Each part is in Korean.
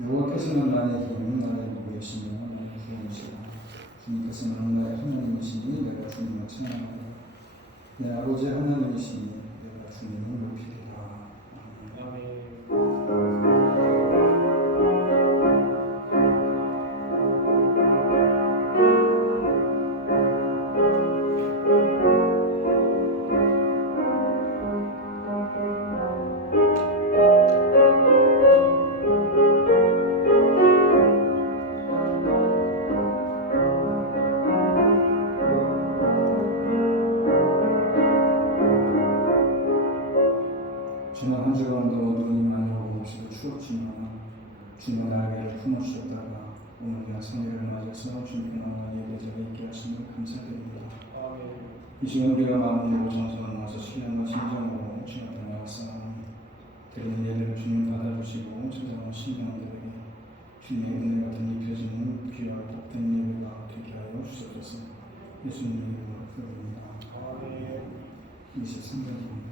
여호와께서는 나의 힘, 나의 누구이시며 나의 구원이시라. 주님께서는 나의 하나님이시니 내가 주님을 찬양하리라. 내 아버지 하나님이시니 내가 주님을 높이리라. 아멘. 지난 한 주간도 눈이 많이 오고 없이도 추웠지만 주님의 날개를 품으셨다가 오늘날 생일을 맞아서 주님께 나와 예배자가 있게 하심을 감사드립니다. 이 시간 우리가 마음으로 정성을 모아서 신령한 심정으로 주님 앞에 나와싸우니 드리는 예배를 주님 받아주시고 찾아온 신령들에게 주님의 은혜가 덧입혀지는 귀하고 복된 예배가 되게 하여 주셔서 예수님 이름으로 기도드립니다. 23절입니다.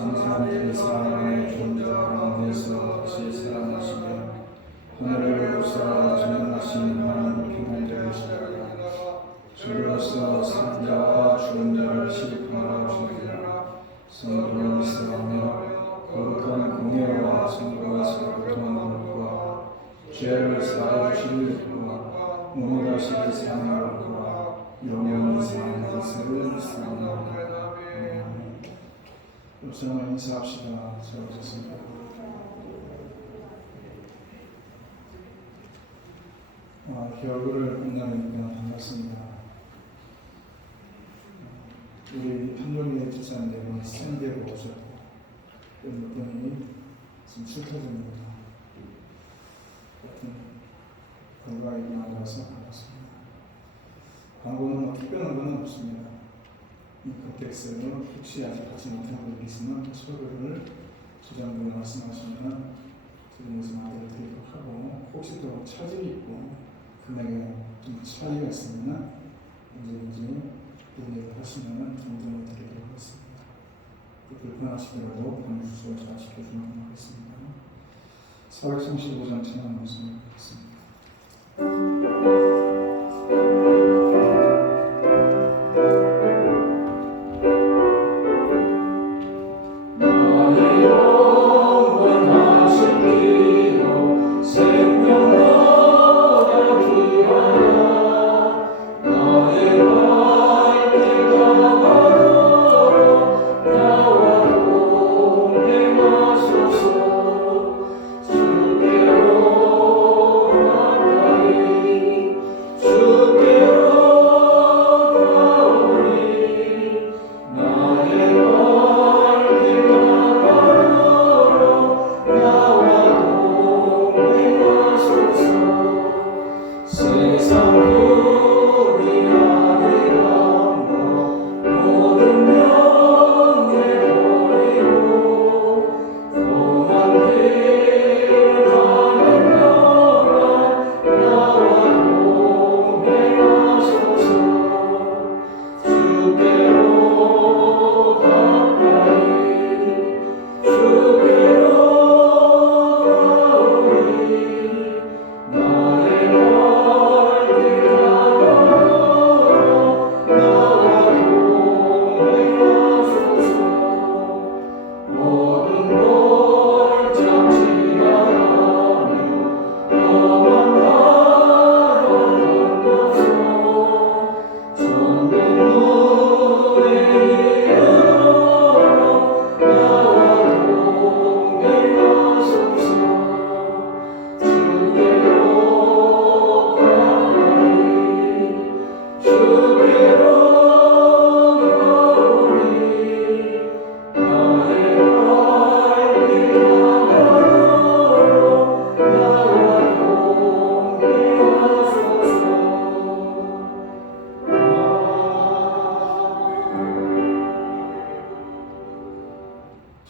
정사의 사랑의 존재 가운데서 다시 살아나시며 하늘을 우사 전능하신 하나님 평안자이시라. 주로서 산자와 죽은 자를 심판하러 오시리라. 성도를 사하며 거룩한 공예와 성도와서 고통하는 것과 죄를 사하여 주시는 것과 몸에 다시 사는 것과 영원히 사는 것을 사랑합니다. 우선 인사합시다. 세워주셨습니다. 결구를 끝나니까 반갑습니다. 우리 한종의 집사님들은 샌디에고 오셨고 몇 분이 지금 흩어집니다. 결과가 일어나서 반갑습니다. 광고는 특별한 건 없습니다. 이 컨텍스트는 혹시 아직 하지 못한 분이 있으면 서류를 소장분이 말씀하시면 드리면서 마음을 드리도록 하고, 혹시 또 차질이 있고 금액에 좀 차이가 있으면 언제든지 문의를 하시면 동정을 드리도록 하겠습니다. 불편하시더라도 번호 주소를 잘 지켜주면 고맙겠습니다. 435장 찬양 말씀을 드리겠습니다.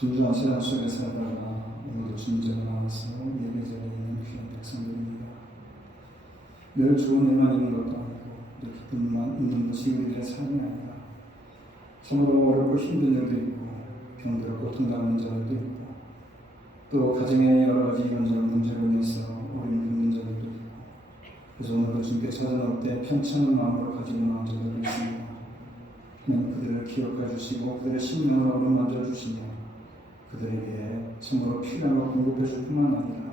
분주한 세상 속에 살다가 오늘도 주님께 나와서 예배 자리에 있는 귀한 백성들입니다. 늘 좋은 일만 있는 것도 아니고 늘 기쁜 일만 있는 것이 우리들의 삶이 아니라 참으로 어렵고 힘든 일도 있고 병들어 고통당하는 자들도 있고 또 가정에 여러 가지 이런저런 문제로 인해서 어려움을 겪는 자들도 있고 그래서 오늘도 주님께 찾아나올 때 편찮은 마음으로 가지고 나온 자들도 있습니다. 하나님 그들을 기억해 주시고 그들의 심령을 어루만져 주시며 그들에게 참으로 필요한 걸 공급해 줄 뿐만 아니라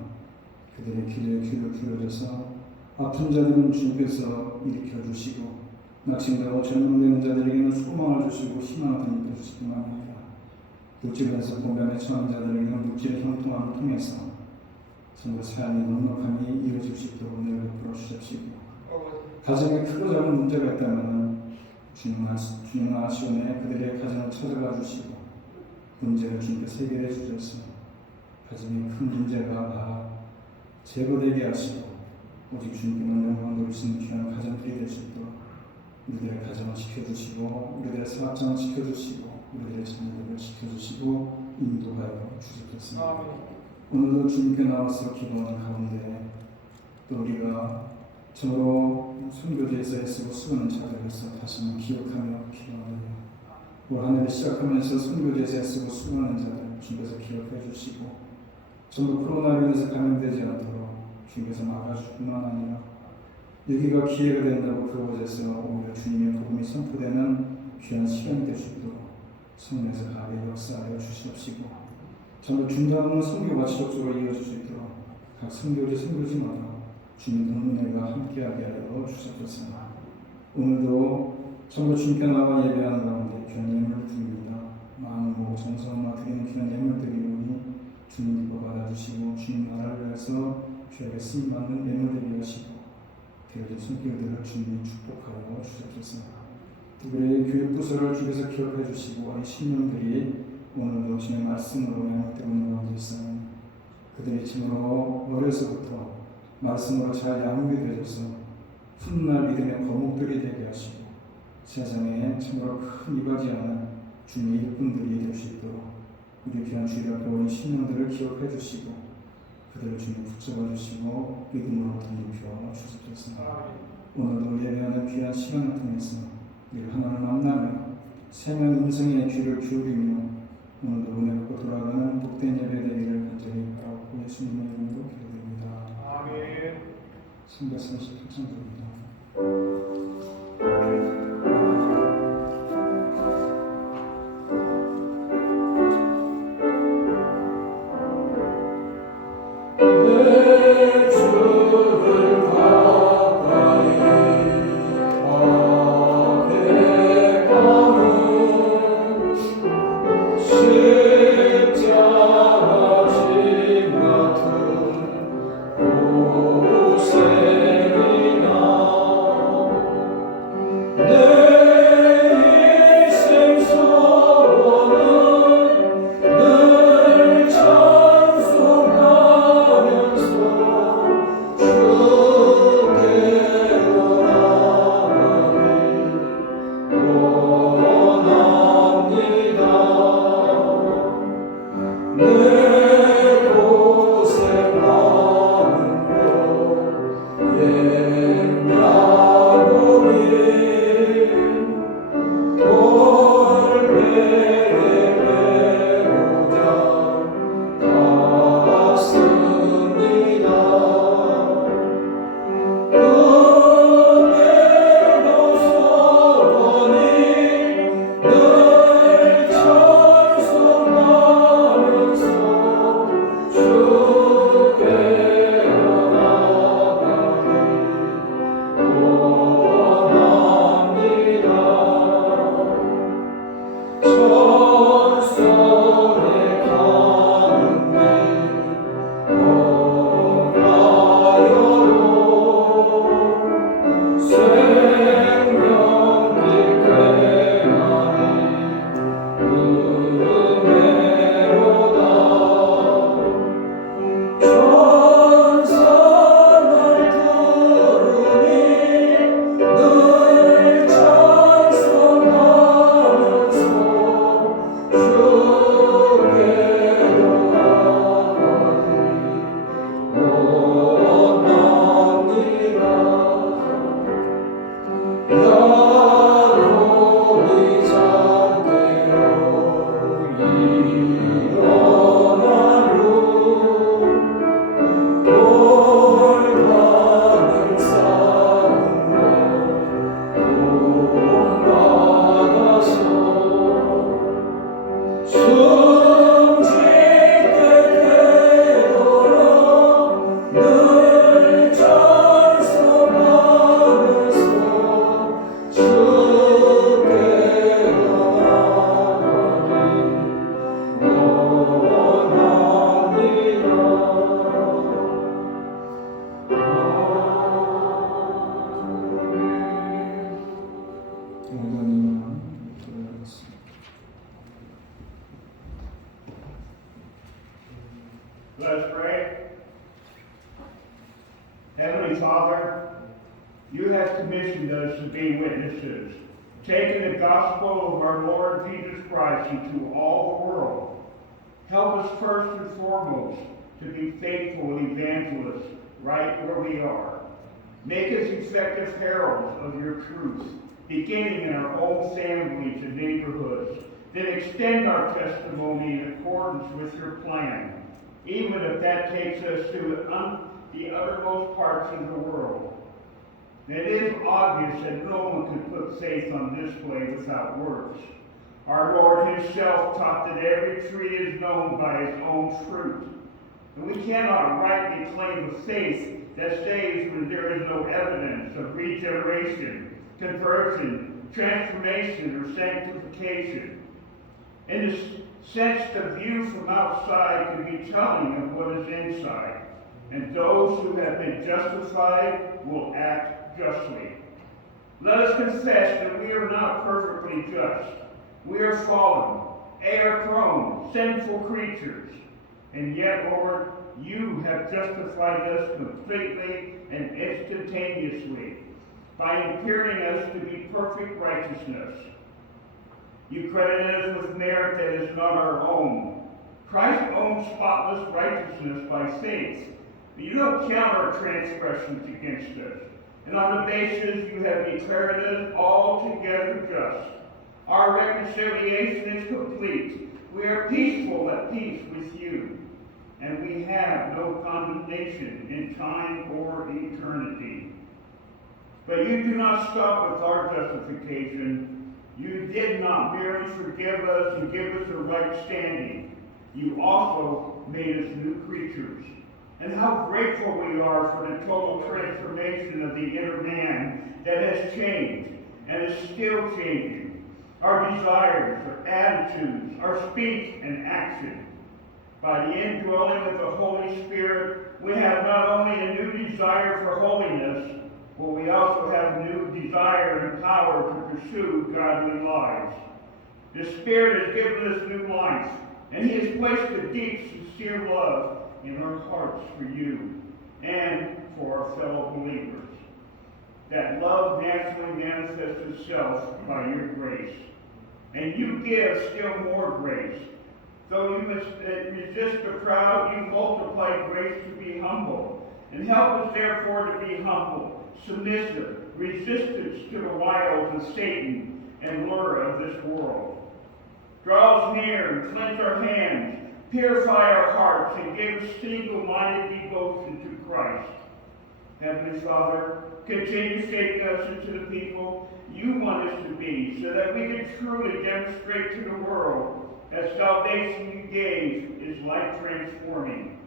그들의 길에 귀를 기울여서 아픈 자들은 주님께서 일으켜 주시고 낙심되고 절망되는 자들에게는 소망을 주시고 희망을 던져 주실 뿐만 아니라 물질에서 공변에 처한 자들에게는 물질의 형통함을 통해서 참으로 삶이 넉넉함이 이어질 수 있도록 은혜를 베풀어 주십시오. 가정에 크고 작은 문제가 있다면 주님 아시오네 그들의 가정을 찾아가 주시고 문제를 주님께서 해결해 주셔서 가정의 큰 문제가 다 제거되게 하시고 오직 주님께만 영광 돌리시는 귀한 가정들이 될 수 있도록 우리들의 가정을 지켜주시고 우리들의 사업장을 지켜주시고 우리들의 자녀들을 지켜주시고 인도하여 주시겠습니다. 오늘도 주님께 나와서 기도하는 가운데 또 우리가 참으로 선교제에서 애쓰고 수고하는 자들에서 다시 한번 기억하며 기도합니다. 올 한 해를 시작하면서 선교제에서 애쓰고 수고하는 자들 주님께서 기억해 주시고 전부 코로나19에서 감염되지 않도록 주님께서 막아주실 뿐만 아니라 여기가 기회가 된다고 그곳에서 오히려 주님의 복음이 선포되는 귀한 시간이 될 수 있도록 성령에서 가게 역사하여 주시옵시고 전부 중단없는 선교가 지속적으로 이어질 수 있도록 각 선교지마다 주님의 은혜가 함께하게 하여 주시옵소서. 오늘도 전부 주님께 나와 예배하는 가운데 귀한 예물을 드립니다. 마음으로 정성으로 드리는 귀한 예물들이오니 주님 기뻐 받아주시고 주님 나라를 위해서 귀하게 쓰임받는 예물들이 하시고 되어진 손길들을 주님이 축복하여 주시옵소서. 특별히 교육부서를 주께서 기억해 주시고 이 신령들이 오늘도 주님의 말씀으로 양육되고 있는 가운데 있사오니 그들이 참으로 어려서부터 말씀으로 잘 양육이 되어서 훗날 믿음의 거목들이 되게 하시고 세상에 참으로 큰 이바지하는 주님의 일꾼들이 될 수 있도록 우리 귀한 주일학교 어린 신령들을 기억해 주시고 그들을 주님 붙잡아 주시고 믿음으로 덧입혀 주시옵소서. 오늘도 예배하는 귀한 시간을 통해서 우리 하나님을 만나며 세면 음성의 귀를 기울이며 오늘도 은혜 받고 돌아가는 복된 예배 되기를 간절히 바라고 예수님의 이름으로 기도드립니다. 아멘. 성가 38장입니다. 주 Let us pray. Heavenly Father, you have commissioned us to be witnesses, taking the gospel of our Lord Jesus Christ into all the world. Help us first and foremost to be faithful evangelists right where we are. Make us effective heralds of your truth, beginning in our own families and neighborhoods, then extend our testimony in accordance with your plan, even if that takes us to the uttermost parts of the world. It is obvious that no one can put faith on display without works. Our Lord himself taught that every tree is known by its own fruit. And we cannot rightly claim a faith that saves when there is no evidence of regeneration, conversion, transformation, or sanctification. In a sense, the view from outside can be telling of what is inside, and those who have been justified will act justly. Let us confess that we are not perfectly just. We are fallen, error-prone, sinful creatures. And yet, Lord, you have justified us completely and instantaneously by imputing us to be perfect righteousness. You credited us with merit that is not our own. Christ owns spotless righteousness by faith. But you don't count our transgressions against us. And on the basis you have declared us altogether just. Our reconciliation is complete. We are peaceful at peace with you. And we have no condemnation in time or eternity. But you do not stop with our justification. You did not merely forgive us and give us a right standing. You also made us new creatures. And how grateful we are for the total transformation of the inner man that has changed and is still changing. Our desires, our attitudes, our speech and action. By the indwelling of the Holy Spirit, we have not only a new desire for holiness, but we also have new desire and power to pursue godly lives. The Spirit has given us new life, and He has placed a deep, sincere love in our hearts for you and for our fellow believers. That love naturally manifests itself by your grace. And you give still more grace. Though you must resist the proud, you multiply grace to be humble. And help us therefore to be humble, submissive, resistance to the wiles of Satan and lure of this world. Draw us near and cleanse our hands, purify our hearts, and give us single-minded devotion to Christ. Heavenly Father, continue shaping us into the people you want us to be, so that we can truly demonstrate to the world that salvation you gave is life-transforming,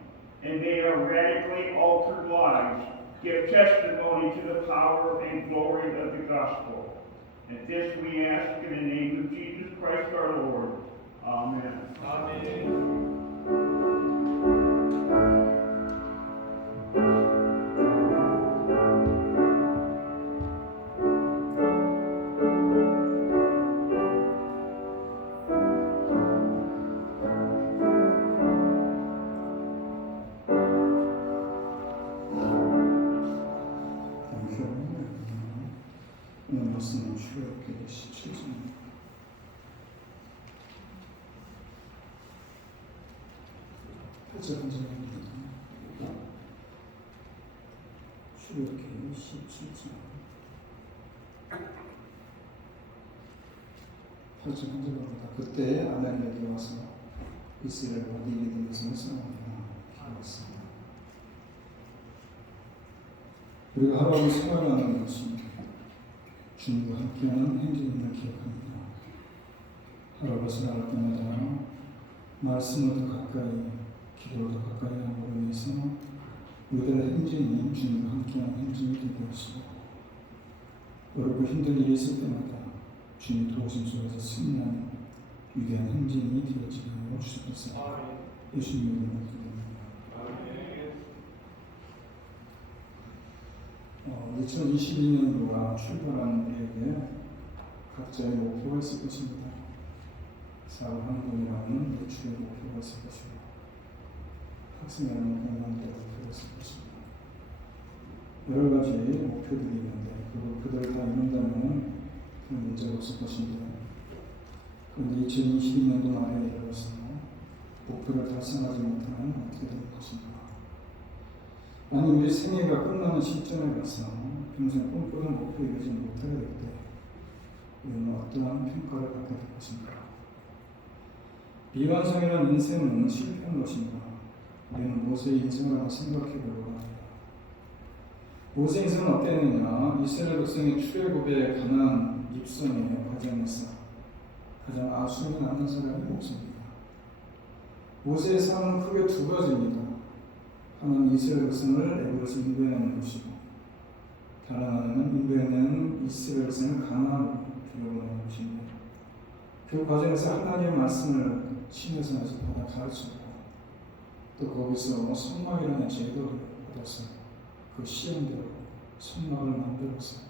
and may our radically altered lives give testimony to the power and glory of the gospel. And this we ask in the name of Jesus Christ our Lord. Amen. Amen. 오늘 말씀은 출애굽기 17장입니다. 출애굽기 17장 8절입니다. 그때 아말렉이 와서 이스라엘과 니게들에서 싸우니라 기록했습니다. 우리가 하루하루 생활하는 것은 주님과 함께하는 행진을 기억합니다. 하루가 지나갈 때마다 말씀을 더 가까이, 기도를 더 가까이 함으로 인해서 우리들의 행진이 주님과 함께하는 행진이 되게 하시고, 어렵고 힘든 일이 있을 때마다 주님 도우심 속에서 승리하는 위대한 행진이 되어지게 하여 주시옵소서. 예수님의 이름으로 기도합니다. 2022년도가 출발하는 우리에게 각자의 목표가 있을 것입니다. 사업하는 분이라면 매출의 목표가 있을 것이고, 학생이라면 공부하는 목표가 있을 것입니다. 여러 가지 목표들이 있는데, 그리고 그들 다 이룬다면 큰 문제가 없을 것인데, 그런데 2022년도 말에 이르러서 목표를 달성하지 못하면 어떻게 될 것인가? 아니, 우리 생애가 끝나는 시점에 가서 평생 꿈꾸던 목표에 이르지 못하게 될 때, 우리는 어떠한 평가를 받게 될 것인가? 미완성이라는 인생은 실패한 것인가? 우리는 모세의 인생을 한번 생각해 보려고 합니다. 모세의 인생은 어땠느냐? 이스라엘 백성의 출애굽에 관한 입성의 과정에서 가장 아쉬움이 남는 사람이 모세입니다. 모세의 삶은 크게 두 가지입니다. 하나는 이스라엘 백성을 애굽에서 인도해내는 것이고, 다른 하나는 인도해낸 이스라엘 백성을 가나안으로 데려오는 것입니다. 그 과정에서 하나님의 말씀을 신에서 받아 가르치고, 또 거기서 선막이라는 제도를 받아서 그 시험대로 선막을 만들어서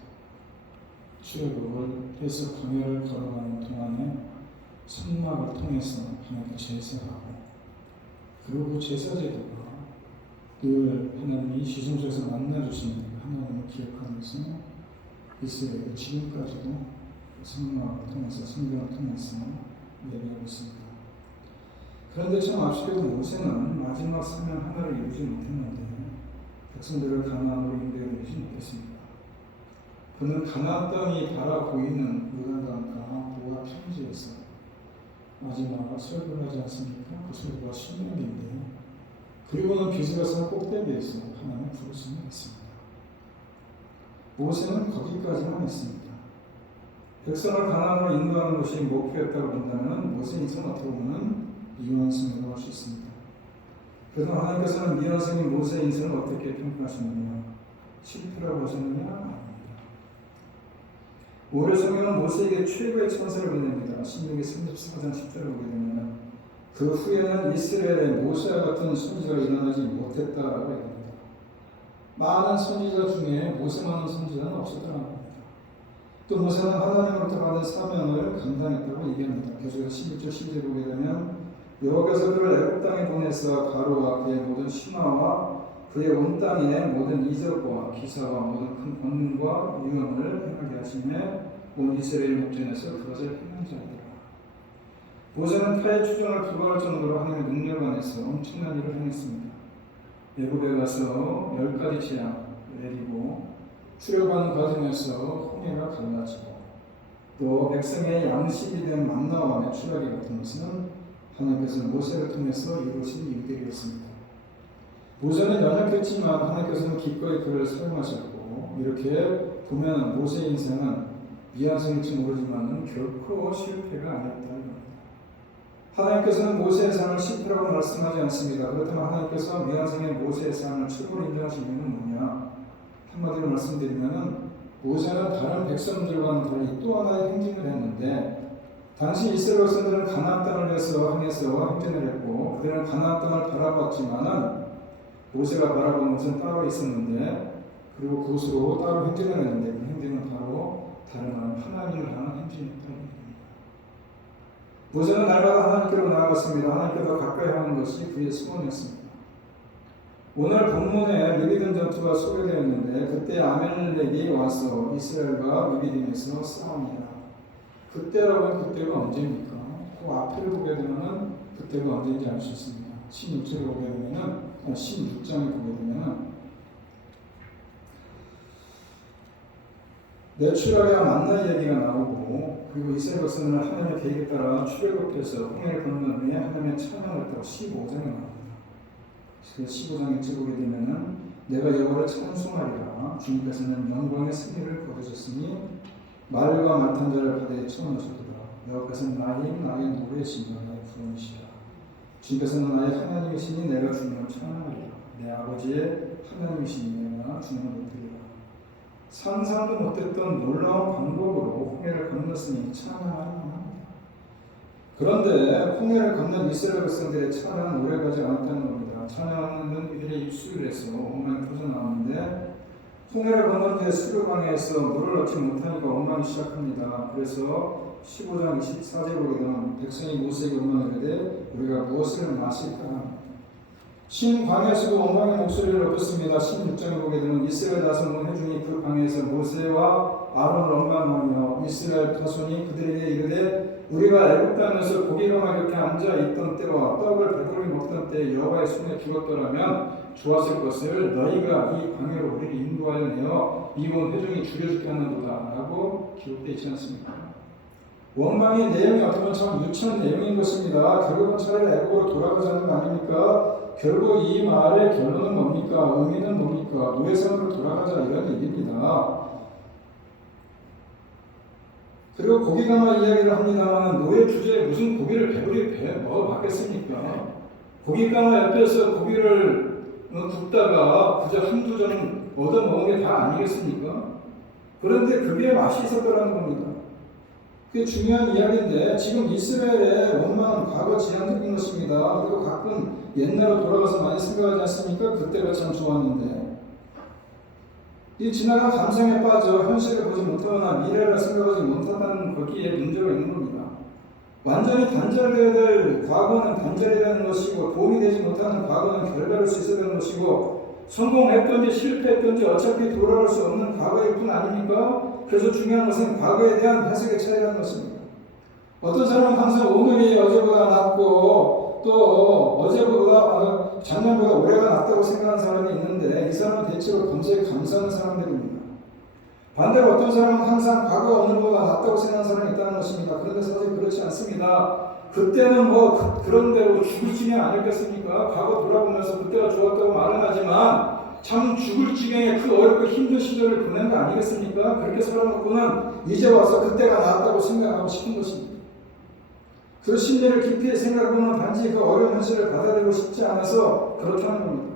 출애굽을 해서 광야를 걸어가는 동안에 선막을 통해서 하나님께 제사하고, 그리고 그 제사 제도가 늘 하나님이 지성소에서 만나주시는 하나님을 기억하면서 이스라엘이 지금까지도 선막을 통해서 성경을 통해서 얘기하고 있습니다. 그런데 참 아쉽게도 모세는 마지막 사명 하나를 이루지 못했는데 백성들을 가나안으로 인도해내지 못했습니다. 그는 가나안 땅이 바라 보이는 요단강가 보아 평지에서 마지막 설교를 하지 않습니까? 그 설교가 신명기인데, 그리고는 비스가산 꼭대기에서 하나님의 부르심을 했습니다. 모세는 거기까지만 했습니다. 백성을 가나안으로 인도하는 것이 목표였다고 본다면 모세의 인생은 어떻게 보면 미완성이라고 할 수 있습니다. 그래서 하나님께서는 미완성인 모세의 인생을 어떻게 평가하시느냐? 실패라고 하셨느냐? 아닙니다. 오래 성경은 모세에게 최고의 천사를 보냅니다. 신명기 34장 10절을 보게 되면 그 후에는 이스라엘에 모세와 같은 선지자가 일어나지 못했다라고 얘기합니다. 많은 선지자 중에 모세만한 선지자는 없었다는 겁니다. 또 모세는 하나님으로부터 받은 사명을 감당했다고 얘기합니다. 계속해서 11절 12절 보게 되면 여호와께서 그를 애굽 땅에 보내사 바로와 그의 모든 신하와 그의 온 땅에 모든 이적과 기사와 모든 큰 권능과 유형을 행하게 하시며 온 이스라엘 목전에서 그것을 행한 자이더라. 모세는 타의 추종을 불허할 정도로 하나님의 능력 안에서 엄청난 일을 행했습니다. 애굽에 가서 10가지 재앙을 내리고, 출애굽하는 과정에서 홍해가 갈라지고, 또 백성의 양식이 된 만나와 메추라기 같은 것은 하나님께서 모세를 통해서 이루신 일들이었습니다. 모세는 연약했지만 하나님께서는 기꺼이 그를 사용하셨고, 이렇게 보면 모세의 인생은 미완성일지 모르지만 결코 실패가 아니었다. 하나님께서는 모세의 삶을 실패라고 말씀하지 않습니다. 그렇다면 하나님께서 미완성의 모세의 삶을 최고로 인정하신 이유는 뭐냐? 한마디로 말씀드리면 모세는 다른 백성들과는 달리 또 하나의 행진을 했는데, 당시 이스라엘 백성들은 가나안 땅을 위해서 향해서 행진을 했고, 그들은 가나안 땅을 바라봤지만은 모세가 바라본 것은 따로 있었는데, 그리고 그곳으로 따로 행진을 했는데, 그 행진은 바로 다른 하나님을 향한 행진이었다. 모세는 날마다 하나님께로 나아갔습니다. 하나님께로 가까이 하는 것이 그의 소원이었습니다. 오늘 본문에 미비dim 전투가 소개되었는데, 그때 아멜렉이 와서 이스라엘과 미비딤에서 싸웁니다. 그때라고는 그때가 언제입니까? 그 앞을 보게 되면 그때가 언제인지 알 수 있습니다. 16절을 보게 되면 16장을 보게 되면 메추라기와 만나 이야기가 나오고, 그리고 이스라엘 백성은 하나님의 계획에 따라 출애굽해서 홍해를 건넌 후에 하나님의 찬양을 했다고 15장에 나옵니다. 그래서 15장 1절 보게 되면은 내가 여호와를 찬송하리라. 주님께서는 영광의 승리를 거두셨으니 말과 말탄 자를 바다에 쳐넣으셨도다. 여호와께서는 나의 노래이시며 나의 구원이시라. 주님께서는 나의 하나님이시니 내가 주님을 찬양하리라. 내 아버지의 하나님이시니 내가 주님을 높이리라. 상상도 못했던 놀라운 방법으로 홍해를 건넜으니 찬양할 만합니다. 그런데 홍해를 건넌 이스라엘 백성들의 찬양은 오래가지 않았다는 겁니다. 찬양은 이들의 입술에서 엉망이 터져나오는데 홍해를 건넌 뒤에 수르강에서 물을 얻지 못하니까 엉망이 시작합니다. 그래서 15장 24절에 보게 되면 백성이 모세에게 엉망을 이르되 우리가 무엇을 마실까? 신광야에서도 엉망의 목소리를 얻었습니다. 16장에 보게 되면 이스라엘 자손 회중이 그 광야에서 모세와 아론을 엉망하며 이스라엘 자손이 그들에게 이르되 우리가 애굽 땅에서 고기가 곁에 앉아 있던 때와 떡을 배불리 먹던 때 여호와의 손에 죽었더라면 좋았을 것을 너희가 이 광야로 우리를 인도하여 내어 미온 회중이 죽여죽게 하는도다 라고 기록되어 있지 않습니까? 원망의 내용이 어떻게 보면 참 유치한 내용인 것입니다. 결국은 차라리 애굽으로 돌아가자는 거 아닙니까? 결국 이 말의 결론은 뭡니까? 의미는 뭡니까? 노예상으로 돌아가자 이런 얘기입니다. 그리고 고기가마 이야기를 합니다만 노예 주제에 무슨 고기를 배불리 먹어봤겠습니까? 고기가마 옆에서 고기를 굽다가 그저 한두 점 얻어먹은 게 다 아니겠습니까? 그런데 그게 맛이 있었더라는 겁니다. 그게 중요한 이야기인데 지금 이스라엘의 원망은 과거 지향적인 것입니다. 그리고 가끔 옛날로 돌아가서 많이 생각하지 않습니까? 그때가 참 좋았는데 이 지나간 감성에 빠져 현실을 보지 못하거나 미래를 생각하지 못한다는 거기에 문제가 있는 겁니다. 완전히 단절되어야 될 과거는 단절해야 되는 것이고 도움이 되지 못하는 과거는 결별할 수 있어야 되는 것이고 성공했든지 실패했든지 어차피 돌아올 수 없는 과거일 뿐 아닙니까? 그래서 중요한 것은 과거에 대한 해석의 차이라는 것입니다. 어떤 사람은 항상 오늘이 어제보다 낫고 또 어제보다 작년보다 올해가 낫다고 생각하는 사람이 있는데 이 사람은 대체로 범죄에 감사하는 사람들입니다. 반대로 어떤 사람은 항상 과거가 오늘보다 낫다고 생각하는 사람이 있다는 것입니다. 그런데 사실 그렇지 않습니다. 그때는 그런 대로 죽을 지경 아니겠습니까? 과거 돌아보면서 그때가 좋았다고 말은 하지만 참 죽을 지경에 그 어렵고 힘든 시절을 보낸 거 아니겠습니까? 그렇게 살아놓고는 이제 와서 그때가 나았다고 생각하고 싶은 것입니다. 그 심리를 깊이 생각하면 단지 그 어려운 현실을 받아들이고 싶지 않아서 그렇다는 겁니다.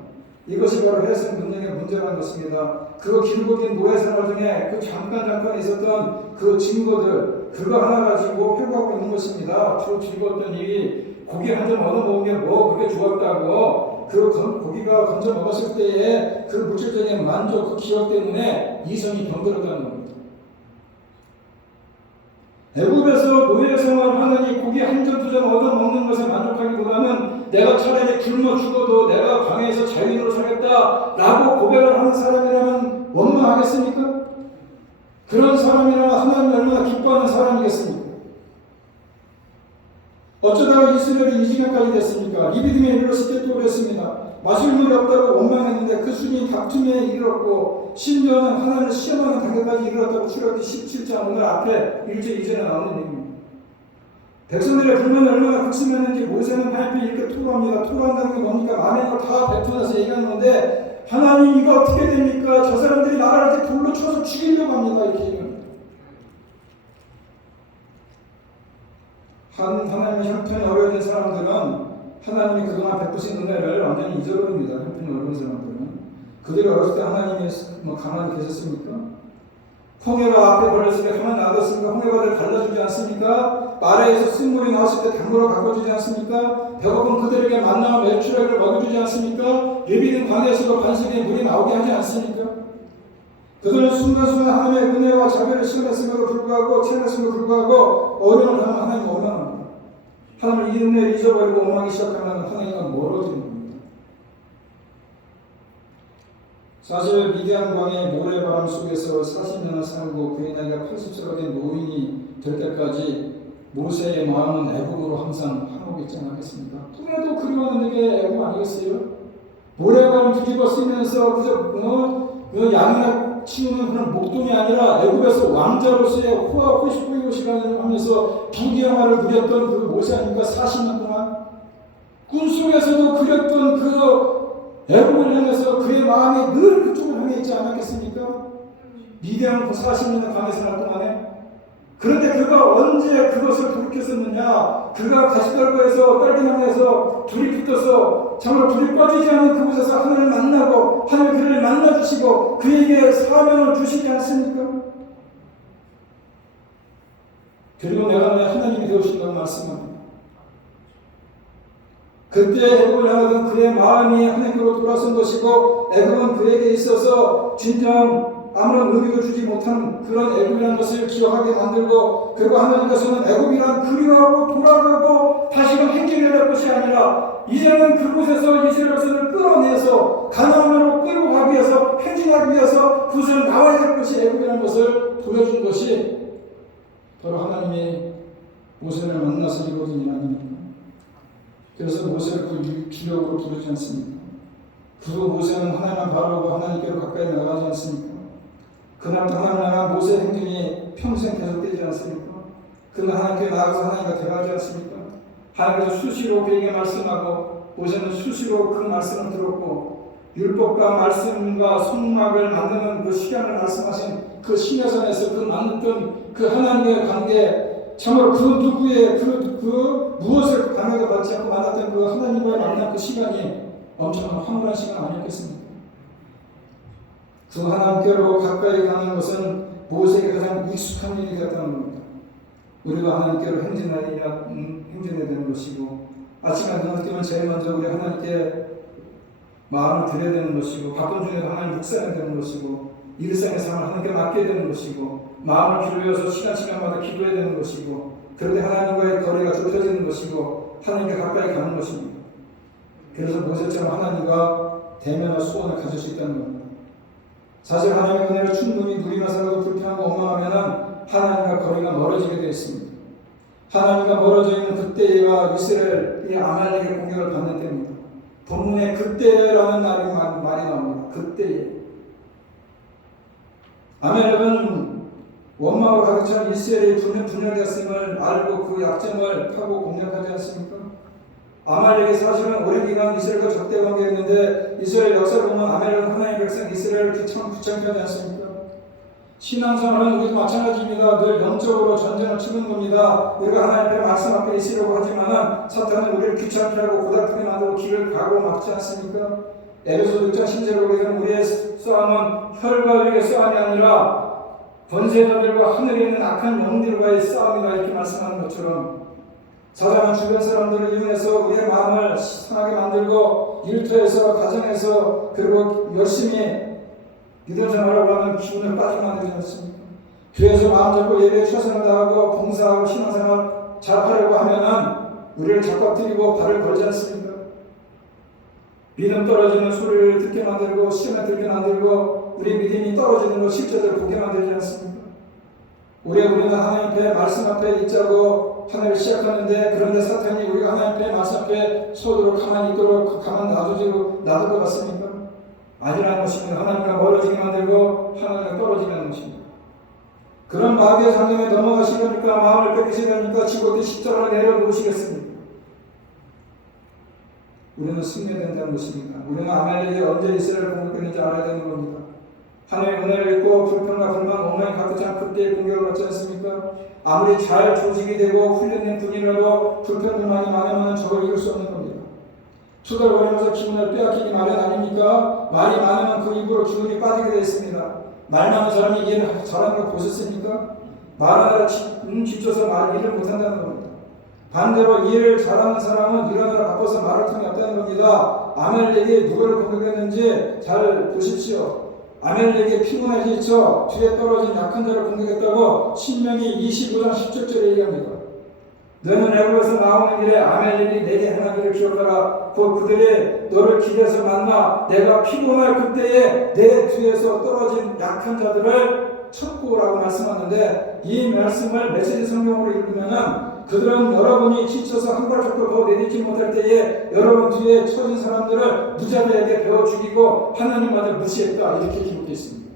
이것이 바로 해석 문명의 문제라는 것입니다. 그 길고 긴 노예 생활 중에 그 잠깐 있었던 그 증거들 그거 하나 가지고 회고하고 있는 것입니다. 주로 즐거웠던 일이 고기 한 점 얻어먹은 게 그게 좋았다고 그 고기가 건져 먹었을 때의 그 물질적인 만족, 그 기억 때문에 이성이 병들었다는 겁니다. 애굽에서 노예 생활하는 이 고기 한 점 두 점 얻어먹는 것에 만족하기보다는 내가 차라리 굶어 죽어도 내가 광야에서 자유인으로 살겠다라고 고백을 하는 사람이라면 원망하겠습니까? 그런 사람이라면 하나님이 얼마나 기뻐하는 사람이겠습니까? 어쩌다가 이스라엘이 이 지경까지 됐습니까? 리비딤에 이르렀을 때 또 그랬습니다. 마실 물이 없다고 원망했는데 그 순이 다툼에 이르렀고 심지어는 하나님을 시험하는 단계까지 이르렀다고 출애굽기 17장 오늘 앞에 1절 2절에 나오는 얘기입니다. 백성들의 불만이 얼마나 극심했는지 모세는 하나님께 이렇게 토로합니다. 토로한다는 게 뭡니까? 많은 걸 다 뱉어내서 얘기하는 건데 하나님 이거 어떻게 됩니까? 저 사람들이 나라를 이렇게 돌로 쳐서 죽이려고 합니다. 이렇게 얘기합니다. 하나님의 형편이 어려워진 사람들은 하나님이 그동안 베푸신 은혜를 완전히 잊어버립니다. 형편이 어려운 사람들은. 그들이 어렸을 때 하나님이 가만히 계셨습니까? 홍해가 앞에 걸렸을 때 가만히 놔뒀습니까? 홍해바다를 갈라주지 않습니까? 마라에서 쓴물이 나왔을 때 강으로 바꿔주지 않습니까? 배고픈 그들에게 만나와 메추라기를 먹여주지 않습니까? 예비된 광야에서도 반석에 물이 나오게 하지 않습니까? 그들은 순간순간 하나님의 은혜와 자비를 시험했음에도 불구하고 체험했음에도 불구하고 어려움을 당하면 하나님 원망합니다. 하나님을 이 은혜를 잊어버리고 원망하기 시작하면 하나님과 멀어지는 겁니다. 사실 미디안 광야의 모래바람 속에서 40년을 살고 그의 나이가 80세가 된 노인이 될 때까지 모세의 마음은 애굽으로 항상 항복했지 않았겠습니까? 꿈에도 그리워하는 게 애굽 아니겠어요? 모래바람 뒤집어 쓰면서 그저 양이나 치우는 그런 목동이 아니라 애굽에서 왕자로서의 호시보이고 시간을 하면서 부귀영화를 누렸던 그 모세 아닙니까? 40년 동안 꿈속에서도 그렸던 그 애굽을 향해서 그의 마음이 늘 그쪽을 향해 있지 않았겠습니까? 미디안 40년의 광야 생활 동안에 그런데 그가 언제 그것을 돌이켰었느냐? 그가 가시떨보에서 딸기나무에서 둘이 붙어서 정말 불이 꺼지지 않는 그곳에서 하나님을 만나고 하나님 그를 만나주시고 그에게 사명을 주시지 않습니까? 그리고 내가 너의 하나님이 되어주신다고 말씀합니다. 그때 애굽을 향하던 그의 마음이 하나님께로 돌아선 것이고 애굽은 그에게 있어서 진정 아무런 의미도 주지 못한 그런 애굽이라는 것을 기억하게 만들고 그리고 하나님께서는 애굽이란 그리워하고 돌아가고 다시금 행진해야 될 것이 아니라 이제는 그곳에서 이스라엘 백성을 끌어내서 가나안으로 끌고 가기 위해서 행진하기 위해서 그곳을 나와야 될 것이 애굽이라는 것을 보여준 것이 바로 하나님이 모세를 만나서 이루어진 일 아닙니까? 그래서 모세를 그 기록으로 부르지 않습니까? 그 모세는 하나님만 바라보고 하나님께로 가까이 나가지 않습니까? 그날 하나님 향한 모세의 행동이 평생 계속되지 않습니까? 그날 하나님께 나가서 하나님과 대화하지 않습니까? 하나님께서 수시로 그에게 말씀하고 모세는 수시로 그 말씀을 들었고 율법과 말씀과 성막을 만드는 그 시간을 말씀하신 그 시내산에서 그 만났던 그 하나님의 관계 참으로 그 누구의 그 무엇을 감회도 받지 않고 만났던 그 하나님과의 만남 그 시간이 엄청난 황홀한 시간 아니었겠습니까? 그 하나님께로 가까이 가는 것은 모세에게 가장 익숙한 일이 되었다는 겁니다. 우리가 하나님께로 행진해야 되는 것이고 아침에 눈을 뜨면 제일 먼저 우리 하나님께 마음을 드려야 되는 것이고 바쁜 중에도 하나님 묵상해야 되는 것이고 일상의 삶을 하나님께 맡겨야 되는 것이고 마음을 기울여서 시간마다 기도해야 되는 것이고 그런데 하나님과의 거리가 좁혀지는 것이고 하나님께 가까이 가는 것입니다. 그래서 모세처럼 하나님과 대면할 소원을 가질 수 있다는 겁니다. 사실 하나님의 은혜를 충분히 누리며 살아도 불평하고 원망하면 하나님과 거리가 멀어지게 되어 있습니다. 하나님과 멀어져 있는 그때가 이스라엘이 아말렉의 공격을 받는 때입니다. 본문에 그때라는 말이 나옵니다. 그때에 아말렉은 원망으로 가득 찬 이스라엘이 분열되었음을 알고 그 약점을 파고 공략하지 않습니까? 아말렉이 사실은 오랜 기간 이스라엘과 적대 관계였는데 이스라엘 역사를 보면 아말렉은 하나님의 백성 이스라엘을 귀찮게 하지 않습니까? 신앙생활은 우리도 마찬가지입니다. 늘 영적으로 전쟁을 치는 겁니다. 우리가 하나님의 말씀 앞에 있으려고 하지만 사탄은 우리를 귀찮게 하고 고달프게 만들고 길을 가고 막지 않습니까? 에베소 6장 10절에 보면 우리의 싸움은 혈과 육의 싸움이 아니라 권세자들과 하늘에 있는 악한 영들과의 싸움이다 이렇게 말씀하는 것처럼 사단은 주변 사람들을 이용해서 우리의 마음을 상하게 만들고 일터에서 가정에서 그리고 열심히 믿음 생활하고 하는 기분을 빠지게 만들지 않습니까? 교회에서 마음 잡고 예배에 최선을 다하고 봉사하고 신앙생활 잘하려고 하면은 우리를 잡아뜨리고 발을 걸지 않습니까? 믿음 떨어지는 소리를 듣게 만들고 시험에 들게 만들고 우리 믿음이 떨어지는 거 실제로 보게 만들지 않습니까? 우리는 하나님 앞에 말씀 앞에 있자고 하나님을 시작하는데 그런데 사탄이 우리가 하나님 앞에 말씀 앞에 서도록 가만히 있도록 가만 놔둘 것 같습니까? 아니라는 것입니다. 하나님과 멀어지게 만들고 하나님과 떨어지게 하는 것입니다. 그런 마귀의 상점에 넘어가시려니까 마음을 뺏기시려니까 지고대 십자가를 내려놓으시겠습니다. 우리는 승리해야 된다는 것입니다. 우리는 아말렉이 언제 이스라엘을 공격했는지 알아야 되는 겁니다. 하나님의 은혜를 잊고 불평과 불만, 원망이 가득 찬 그때의 공격을 받지 않습니까? 아무리 잘 조직이 되고 훈련된 군이라도 불평, 불만이 많으면 저걸 이길 수 없는 겁니다. 투덜거리면서 기운을 빼앗기기 마련 아닙니까? 말이 많으면 그 입으로 기운이 빠지게 되어 있습니다. 말 많은 사람이 일을 잘하는 거 보셨습니까? 말하느라 지쳐서 일을 못한다는 겁니다. 반대로 일을 잘하는 사람은 일하느라 바빠서 말할 틈이 없다는 겁니다. 아말렉이 누구를 공격했는지 잘 보십시오. 아말렉이 피곤해 지쳐 뒤에 떨어진 약한 자를 공격했다고 신명기 25장 17절에 얘기합니다. 너는 애굽에서 나오는 길에 아말렉이 내게 행하기를 기억하라. 그들이 너를 길에서 만나 내가 피곤할 그때에 내 뒤에서 떨어진 약한 자들을 쳤고 오라고 말씀하는데 이 말씀을 메시지 성경으로 읽으면은 그들은 여러분이 지쳐서 한 발짝도 더 내딛지 못할 때에 여러분 뒤에 쳐진 사람들을 무자비하게 베어 죽이고 하나님만을 무시했다 이렇게 기록되어 있습니다.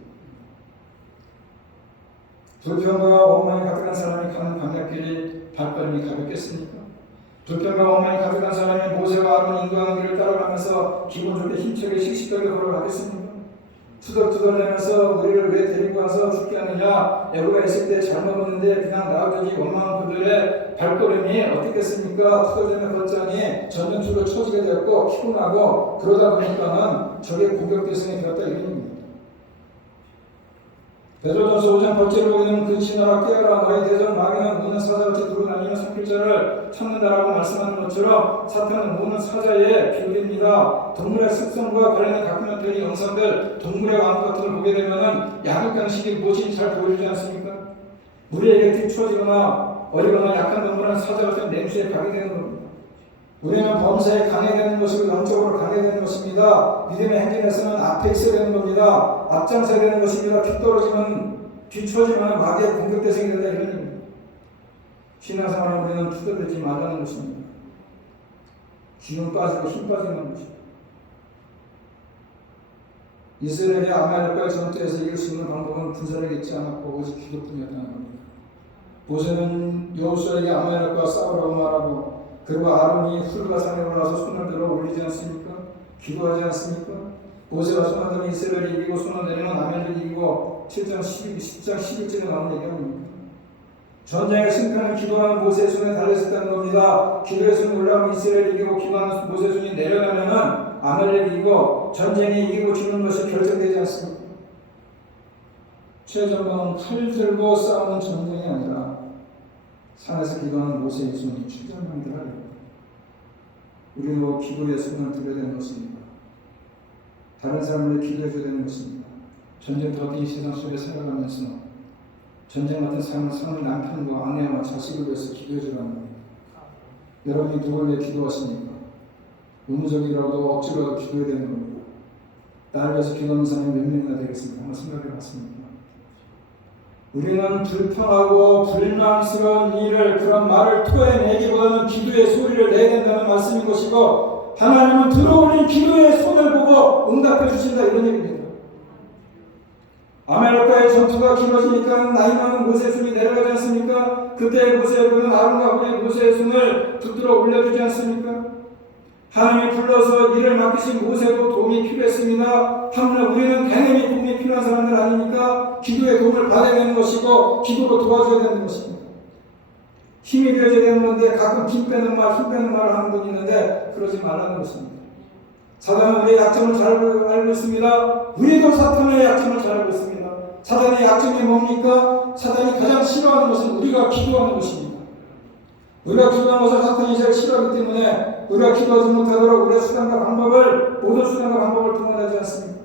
불평과 원망이 가득한 사람이 가는 방향길이 발걸음이 가볍겠습니까? 불평과 원망이 가득한 사람이 모세와 아론 인도하는 길을 따라가면서 기분 좋게 힘차게 씩씩하게 걸어가겠습니까? 투덜투덜대면서 우리를 왜 데리고 와서 죽게 하느냐. 여부가 있을 때 잘못 없는데 그냥 놔두지 원망한 그들의 발걸음이 어떻겠습니까? 투덜대며 걷자니 전전투로 처지게 되었고 피곤하고 그러다 보니까는 적의 공격 대상이 되었다 이런 얘기입니다. 베드로전서 5장 번째로 보기는 근신하라 깨어라 너희 대전 마귀는 모든 사자같이 두루 다니는 선필자를 찾는다라고 말씀하는 것처럼 사탄은 모든 사자의 비율입니다. 동물의 습성과 관련된 다큐멘터리 영상들 동물의 왕 같은 걸 보게 되면은 약육강식이 무엇인지 잘 보여주지 않습니까? 우리에게 뒤처지거나 어리거나 약한 동물은 사자 같은 맹수에 가게 되는 겁니다. 우리는 범사에 강해되는 것이고 영적으로 강해되는 것입니다. 믿음의 행진에서는 앞에 있어야 되는 겁니다. 앞장서야 되는 것입니다. 피 떨어지면 뒤처지면 마귀의 공격 대상이 된다 이런 얘기입니다. 신앙생활은 우리는 투덜대지 말라는 것입니다. 기운 빠지고 힘 빠지는 것입니다. 이스라엘이 아말렉과의 전투에서 이길 수 있는 방법은 군사력이 있지 않았고 오직 기도뿐이었다는 겁니다. 모세는 여호수아에게 아말렉과 싸우라고 말하고 그리고 아론이 훌과 산에 올라가서 손을 들어 올리지 않습니까? 기도하지 않습니까? 모세가 손을 들면 이스라엘이 이기고 손을 내리면 아말렉이 이기고 10장 11절에 나오는 얘기가 뭡니까? 전쟁의 승패는 기도하는 모세의 손에 달려있었다는 겁니다. 기도의 손이 올라가면 이스라엘이 이기고 기도하는 모세의 손이 내려가면은 아말렉이 이기고 전쟁이 이기고 지는 것이 결정되지 않습니까? 최전방은 칼 들고 싸우는 전쟁이 아니라 산에서 기도하는 모세의 손이 최전방이다. 우리도 기도의 손을 들어야 되는 것입니다. 다른 사람을 기도해줘야 되는 것입니다. 전쟁 더딘 세상 속에 살아가면서 전쟁 같은 삶을 사는 남편과 아내와 자식을 위해서 기도해주라는 겁니다. 여러분이 누굴 위해 기도하십니까? 의무적이라도 억지로라도 기도해야 되는 겁니다. 나를 위해서 기도하는 사람이 몇 명이나 되겠습니까? 한번 생각해 봤습니다. 우리는 불평하고 불만스러운 일을 그런 말을 토해내기보다는 기도의 소리를 내야 된다는 말씀인 것이고 하나님은 들어올린 기도의 손을 보고 응답해 주신다 이런 얘기입니다. 아말렉과의 전투가 길어지니까 나이 많은 모세의 손이 내려가지 않습니까? 그때 모세의 손은 아론과 홀의 모세의 손을 붙들어 올려주지 않습니까? 하나님이 불러서 일을 맡기신 모세도 도움이 필요했습니다. 하물며 우리는 당연히 도움이 필요한 사람들 아닙니까? 기도의 도움을 받아야 되는 것이고 기도로 도와줘야 되는 것입니다. 힘이 되어야 되는 건데 가끔 힘 빼는 말을 하는 분이 있는데 그러지 말라는 것입니다. 사단은 우리의 약점을 잘 알고 있습니다. 우리도 사탄의 약점을 잘 알고 있습니다. 사단의 약점이 뭡니까? 사단이 가장 싫어하는 것은 우리가 기도하는 것입니다. 우리가 기도하는 것을 사탄이 제일 싫어하기 때문에 우리가 기도하지 못하도록 우리의 수단과 방법을 모든 수단과 방법을 동원하지 않습니다.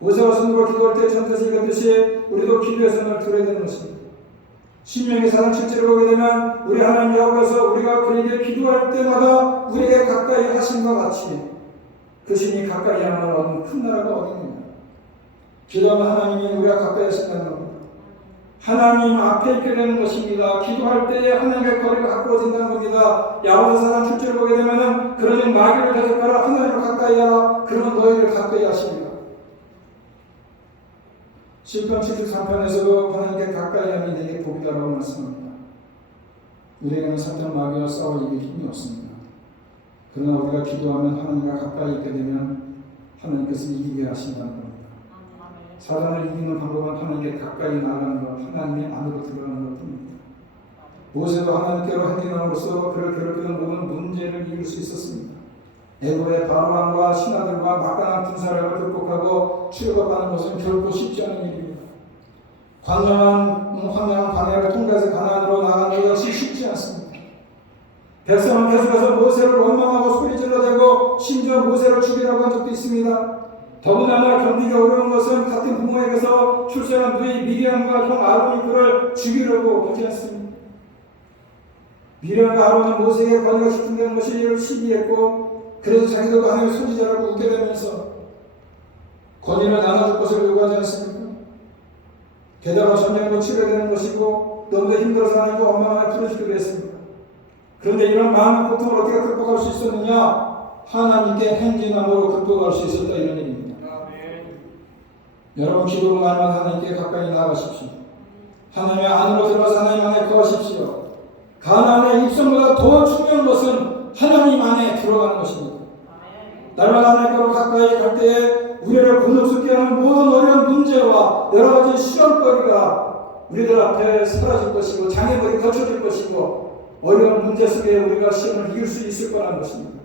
모세와 손으로 기도할 때 전투에서 이겼듯이 우리도 기도의 손을 들어야 되는 것입니다. 신명기 4장 7절을 보게 되면 우리 하나님 여호와께서 우리가 그에게 기도할 때마다 우리에게 가까이 하심과 같이 그 신이 가까이 하면 얻는 큰 나라가 어디있느냐. 기도하면 하나님이 우리가 가까이 하신다는 겁니다. 하나님 앞에 있게 되는 것입니다. 기도할 때에 하나님의 거리가 가까워진다는 겁니다. 야고보서 4장 7절을 보게 되면은 그러니 마귀를 대적하라 하나님을 가까이 하라 그러면 너희를 가까이 하십니다. 시편 73편에서도 하나님께 가까이 함이 내게 복이다라고 말씀합니다. 우리에게는 사탄 마귀와 싸워 이길 힘이 없습니다. 그러나 우리가 기도하면 하나님과 가까이 있게 되면 하나님께서 이기게 하신다는 겁니다. 사단을 이기는 방법은 하나님께 가까이 나가는 것, 하나님의 안으로 들어가는 것뿐입니다. 모세도 하나님께로 행진함으로써 그를 괴롭히는 모든 문제를 이길 수 있었습니다. 애고의 바로왕과 신하들과 막강한 군사력을 극복하고 출애굽하는 것은 결코 쉽지 않은 일입니다. 황량한 광야를 통과해서 가나안으로 나가는 것 역시 쉽지 않습니다. 백성은 계속해서 모세를 원망하고 소리질러대고 심지어 모세를 죽이라고 한 적도 있습니다. 더군다나 견디기 어려운 것은 같은 부모에게서 출생한 누이 미리암과 형 아론이 그를 죽이려고 하지 않습니다. 미리암과 아론은 모세에게 권위가 집중되는 것이 시기했고 그래서 자기들도 하나님의 선지자라고 웃게 되면서 권위를 나눠줄 것을 요구하지 않습니까? 게다가 전쟁도 치러야 되는 것이고 너무도 힘들어서 하나님과 원망하며 풀어주기로 했습니다. 그런데 이런 많은 고통을 어떻게 극복할 수 있었느냐? 하나님께 행진함으로 극복할 수 있었다 이런 얘기입니다. 여러분 기도로 날마다 하나님께 가까이 나아가십시오. 하나님의 안으로 들어가서 하나님 안에 거하십시오. 가나안의 입성보다 더 중요한 것은 하나님 안에 들어가는 것입니다. 날마다 하나님께로 가까이 갈 때에 우리를 우리를 곤혹스럽게 하는 모든 어려운 문제와 여러 가지 시험거리가 우리들 앞에 사라질 것이고 장애물이 거쳐질 것이고 어려운 문제 속에 우리가 시험을 이길 수 있을 거라는 것입니다.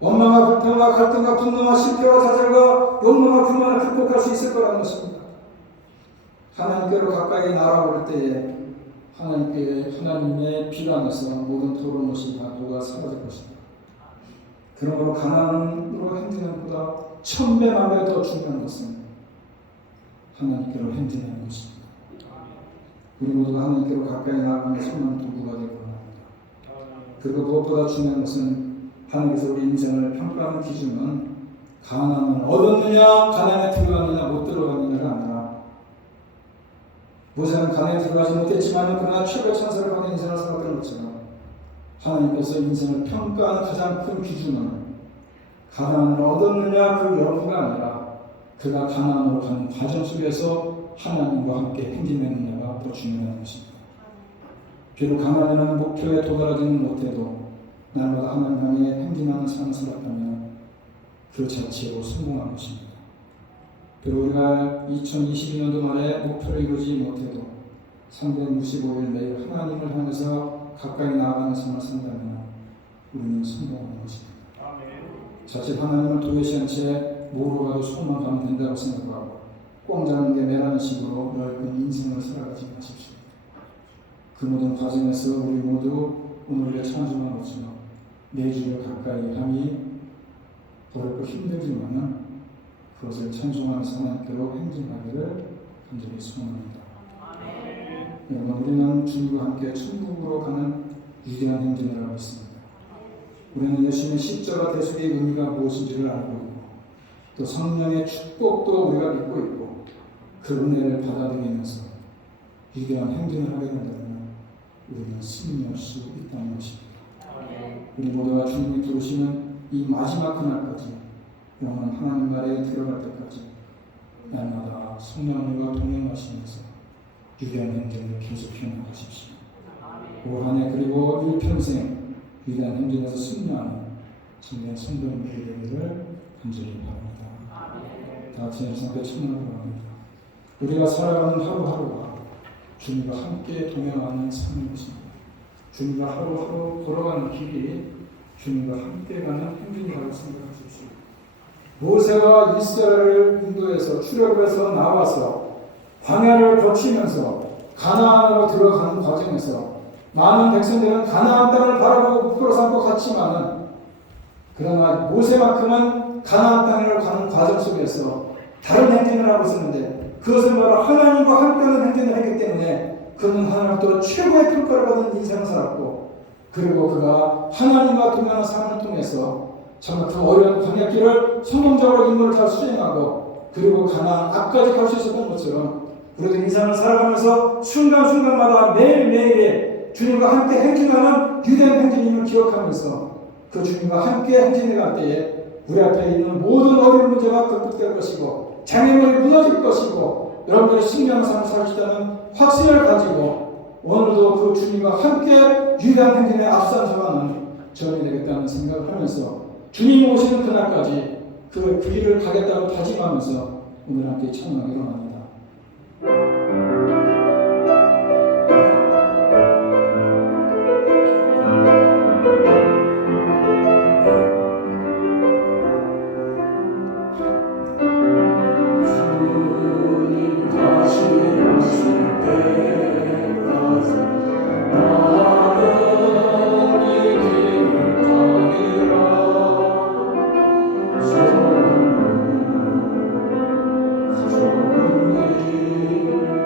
원망과 불평과 갈등과 분노와 실패와 좌절과 욕망과 교만을 극복할 수 있을 거라는 것입니다. 하나님께로 가까이 나아올 때에 하나님의 피가 나서 모든 더러운 것이 다 녹아 사라질 것입니다. 그러므로 가난으로 행진하는 것보다 1000배만 더 중요한 것은 하나님께로 행진하는 것입니다. 우리 모두가 하나님께로 가까이 나아가는 선한 도구가 되기 원합니다. 그리고 무엇보다 중요한 것은 하나님께서 우리 인생을 평가하는 기준은 가난을 얻었느냐, 가난에 들어갔느냐, 못 들어갔느냐가 아니라 모세는 가난에 들어가지 못했지만 그러나 최고의 찬사를 받은 인생을 살았던 것처럼 하나님께서 인생을 평가하는 가장 큰 기준은 가난을 얻었느냐 그 여부가 아니라 그가 가난으로 가는 과정 속에서 하나님과 함께 행진했느냐가 더 중요한 것입니다. 비록 가난이라는 목표에 도달하지는 못해도 날마다 하나님 향해 행진하는 삶을 살았다면 그 자체로 성공한 것입니다. 비록 우리가 2022년도 말에 목표를 이루지 못해도 365일 매일 하나님을 향해서 가까이 나아가는 삶을 산다면 우리는 성공하는 것입니다. 자칫 하나님을 도외시한 채 모르고 가도 손만 가면 된다고 생각하고 꽁 잡는 게 매라는 식으로 넓은 인생을 살아가지 마십시오. 그 모든 과정에서 우리 모두 오늘 우리가 찬송한 것처럼 내 주를 가까이 함이 어렵고 힘들지만은 그것을 찬송하면서 하나님께로 행진하기를 간절히 소원합니다. 여러분, 우리는 주님과 함께 천국으로 가는 위대한 행진을 하고 있습니다. 우리는 예수님의 십자가 대속의 의미가 무엇인지를 알고 있고 또 성령의 축복도 우리가 믿고 있고 그 은혜를 받아들이면서 위대한 행진을 하게 된다면 우리는 승리할 수 있다는 것입니다. 우리 모두가 주님이 부르시는 이 마지막 그날까지 영원한 하나님 나라에 들어갈 때까지 날마다 성령님과 동행하시면서 위대한 행진을 계속 해나가십시오. 올 한 해 그리고 일평생 위대한 행진에서 승리하는 참된 성도님들이 되기를 간절히 바랍니다. 다 같이 하나님께 찬양을 바랍니다. 우리가 살아가는 하루하루가 주님과 함께 동행하는 삶인 것입니다. 주님과 하루하루 걸어가는 길이 주님과 함께 가는 행진이라고 생각하십시오. 모세가 이스라엘을 인도해서 출애굽에서 나와서 광야를 거치면서 가나안으로 들어가는 과정에서 많은 백성들은 가나안 땅을 바라보고 목표로 삼고 갔지만은 그러나 모세만큼은 가나안 땅을 가는 과정 속에서 다른 행진을 하고 있었는데 그것은 바로 하나님과 함께하는 행진을 했기 때문에 그는 하나님께로 최고의 평가를 받은 인생을 살았고 그리고 그가 하나님과 동행하는 삶을 통해서 정말 그 어려운 광야길을 성공적으로 임무를 잘 수행하고 그리고 가나안 앞까지 갈 수 있었던 것처럼 우리도 인생을 살아가면서 순간순간마다 매일매일의 주님과 함께 행진하는 유대한 행진임을 기억하면서 그 주님과 함께 행진해 갈 때에 우리 앞에 있는 모든 어려운 문제가 극복될 것이고 장애물이 무너질 것이고 여러분들의 승리하는 삶을 살 수 있다는 확신을 가지고 오늘도 그 주님과 함께 유대한 행진에 앞서가는 저녁이 되겠다는 생각을 하면서 주님이 오시는 그날까지 그 길을 가겠다고 다짐하면서 오늘 함께 찬양하기로 합니다. 주님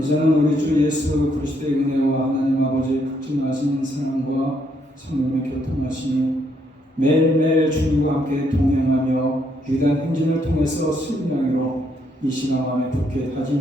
이제는 우리 주 예수 그리스도의 은혜와 하나님 아버지의 극진하신 사랑과 성령의 교통하심이 매일매일 주님과 함께 동행하며 유단 행진을 통해서 승리하기로 이 시간 밤에 굳게 다짐하옵소서.